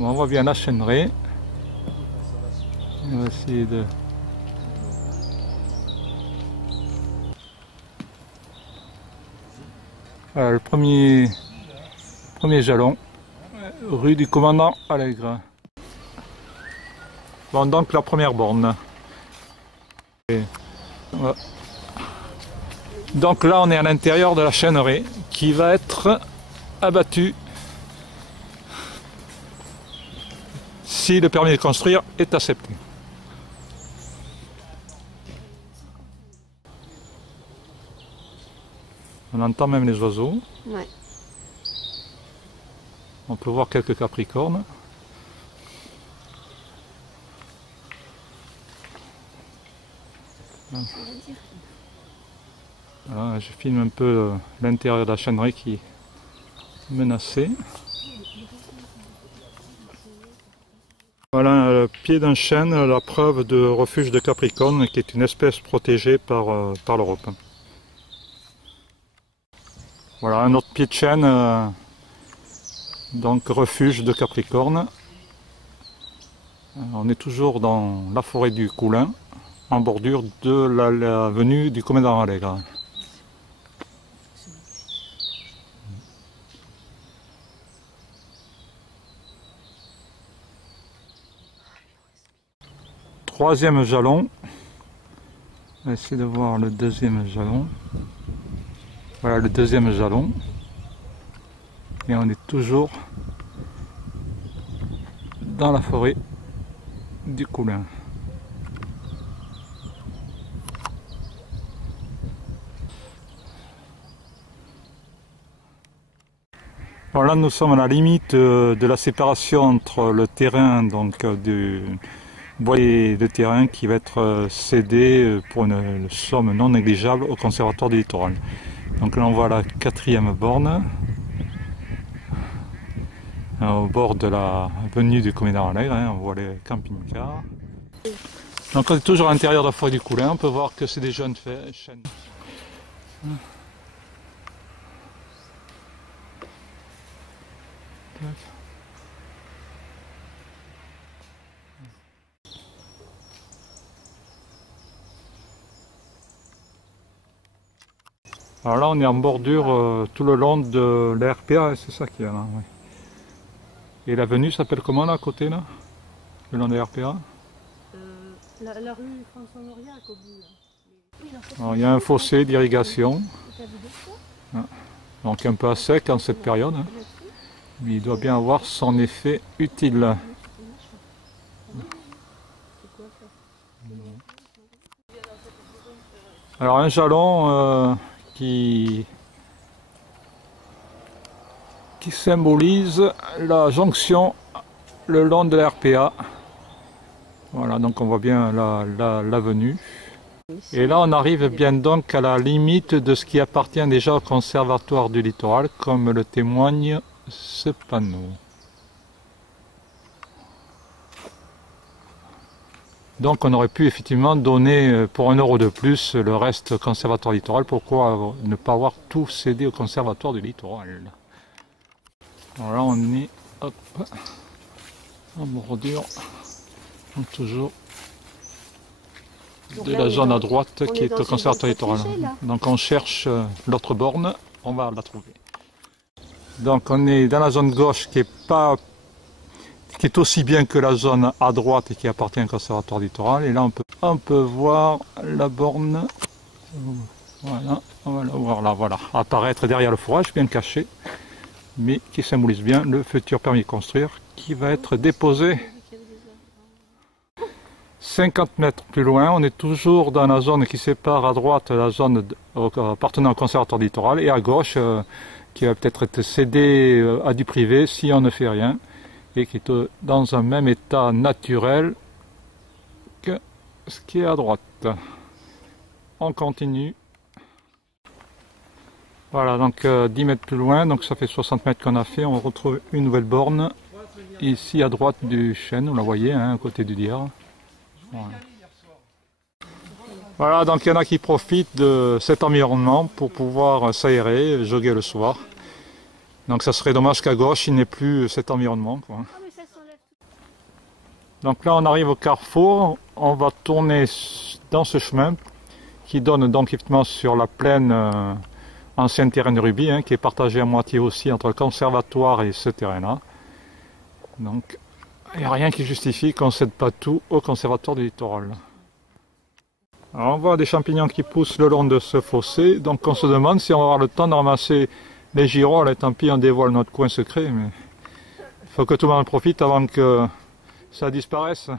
Bon, on voit bien la chêneraie. On va essayer de... Voilà, le premier jalon, rue du commandant Allègre. Bon, donc la première borne. Et, voilà. Donc là on est à l'intérieur de la chêneraie qui va être abattue si le permis de construire est accepté. On entend même les oiseaux. Ouais. On peut voir quelques capricornes. Voilà, je filme un peu l'intérieur de la chêneraie qui est menacé. Voilà le pied d'un chêne, la preuve de refuge de Capricorne qui est une espèce protégée par l'Europe. Voilà un autre pied de chêne, donc refuge de Capricorne. On est toujours dans la forêt du Coulin, en bordure de l'avenue du commandant Allègre. Troisième jalon. On va essayer de voir le deuxième jalon. Voilà le deuxième jalon. Et on est toujours dans la forêt du Coulin. Alors là nous sommes à la limite de la séparation entre le terrain donc du bois de terrain qui va être cédé pour une somme non négligeable au Conservatoire du Littoral. Donc là on voit la quatrième borne au bord de la avenue du commandant Allègre, on voit les camping-cars. Donc on est toujours à l'intérieur de la forêt du Coulin, on peut voir que c'est des jeunes chênes. Alors là on est en bordure tout le long de la RPA, c'est ça qui est là. Oui. Et l'avenue s'appelle comment là à côté là? Le long de la RPA? La rue François-Mauriac au bout. Oui, alors, il y a un fossé d'irrigation. Donc un peu à sec en cette période. Mais il doit bien avoir son effet utile. Alors un jalon qui symbolise la jonction le long de la RPA. Voilà, donc on voit bien l'avenue. Et là on arrive bien donc à la limite de ce qui appartient déjà au Conservatoire du Littoral, comme le témoigne ce panneau. Donc on aurait pu effectivement donner pour 1 € de plus le reste au Conservatoire du Littoral. Pourquoi ne pas avoir tout cédé au Conservatoire du Littoral? Alors là on est hop, en bordure, donc toujours de la zone à droite qui est au Conservatoire du Littoral. Donc on cherche l'autre borne, on va la trouver. Donc on est dans la zone gauche qui est aussi bien que la zone à droite et qui appartient au Conservatoire du Littoral. Et là on peut voir la borne, voilà, on va la voir là, voilà, apparaître derrière le fourrage, bien caché, mais qui symbolise bien le futur permis de construire qui va être déposé 50 mètres plus loin. On est toujours dans la zone qui sépare à droite la zone appartenant au Conservatoire du Littoral et à gauche qui va peut-être être cédée à du privé si on ne fait rien et qui est dans un même état naturel que ce qui est à droite. On continue. Voilà, donc 10 mètres plus loin, donc ça fait 60 mètres qu'on a fait, on retrouve une nouvelle borne ici à droite du chêne, vous la voyez, hein, à côté du dière. Voilà, donc il y en a qui profitent de cet environnement pour pouvoir s'aérer, jogger le soir. Donc ça serait dommage qu'à gauche il n'y ait plus cet environnement, quoi. Donc là on arrive au carrefour, on va tourner dans ce chemin qui donne donc effectivement sur la plaine ancien terrain de rugby, qui est partagé à moitié aussi entre le conservatoire et ce terrain-là. Donc il n'y a rien qui justifie qu'on ne cède pas tout au conservatoire du littoral. Alors, on voit des champignons qui poussent le long de ce fossé, donc on se demande si on va avoir le temps de ramasser les girolles, et tant pis on dévoile notre coin secret, mais il faut que tout le monde en profite avant que ça disparaisse.